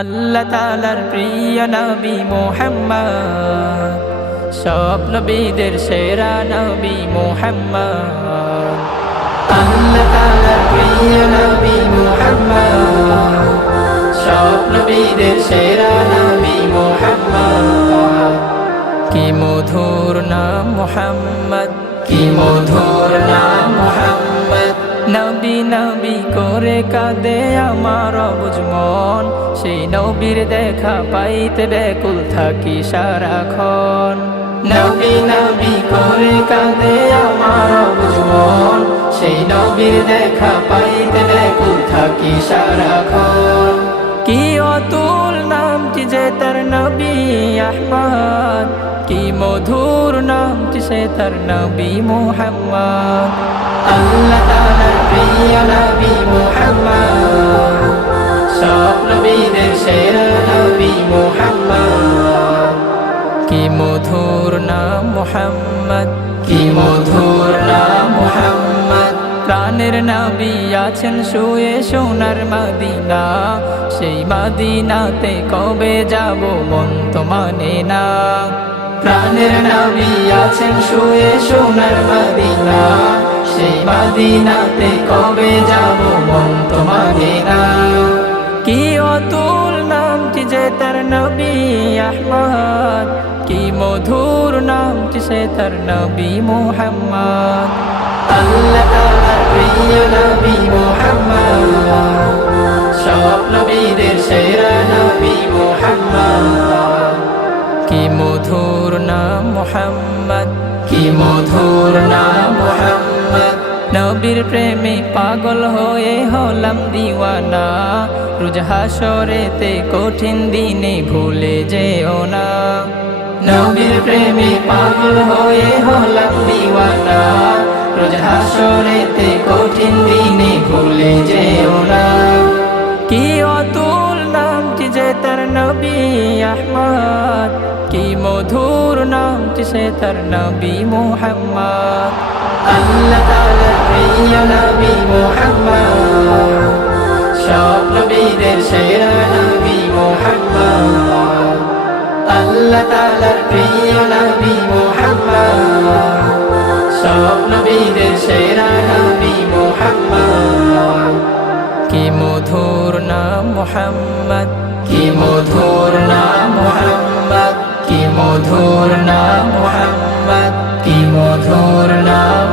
আল্লাহ তালার প্রিয় নবী মোহাম্মদ, সব নবীদের সেরা নবী মোহাম্মদ। আল্লাহ তালার প্রিয় নবী মোহাম্মদ, সব নবীদের সেরা নবী মোহাম্মদ। কি মধুর নাম মোহাম্মদ, কি মধুর নাম মোহাম্মদ। নবী নবী করে কাঁদে আমার অবুজ মন। সেই নবীর দেখা পাইতে ব্যাকুল থাকি সারাক্ষণ। নবী নবী করে কাঁদে আমার অবুজ মন। সেই নবীর দেখা পাইতে ব্যাকুল থাকি সারাক্ষণ। কি অতুল নামটি যে তার নবী আহমদ। কি মধুর নামটি সে তার নবী মোহাম্মদ। আল্লাহ তাআলার প্রিয় নবী মোহাম্মদ। সব নবীদের সেরা নবী মোহাম্মদ। কি মধুর নাম মোহাম্মদ, কি মধুর নাম মোহাম্মদ। প্রাণের নবী আছেন শুয়ে সোনার মাদিনা। সেই মাদিনাতে কবে যাব মন তো মানে না। প্রাণের নবী আছেন, শুয়ে সোনার মাদিনা সেই মাদিনাতে কবে যাব মন তো মানে না। কি অতুল নামটি যে তার নবী আহমদ, কি মধুর নামটি সে তার নবী মোহাম্মদ। আল্লাহ প্রিয় নবী মধুর নাম মোহাম্মদ। কি মধুর নাম মোহাম্মদ? নবীর প্রেমে পাগল হয়ে হলাম দিওয়ানা। রোজ হাসরেতে কঠিন দিনে ভুলে যেও না। নবীর প্রেমে পাগল হয়ে হলাম দিওয়ানা। রোজ হাসরেতে কঠিন দিনে ভুলে যেও না। তার নবী আহমদ। কি মধুর নামটি সে তার নবী মোহাম্মদ। আল্লাহ তাআলার প্রিয় নবী মোহাম্মদ। সব নবীদের সেরা নবী মোহাম্মদ। আল্লাহ তাআলার প্রিয় নবী মোহাম্মদ। সব নবীদের সেরা নবী মধুর নাম মোহাম্মদ। কি মধুর নাম মোহাম্মদ? কি মধুর নাম মোহাম্মদ? কি মধুর নাম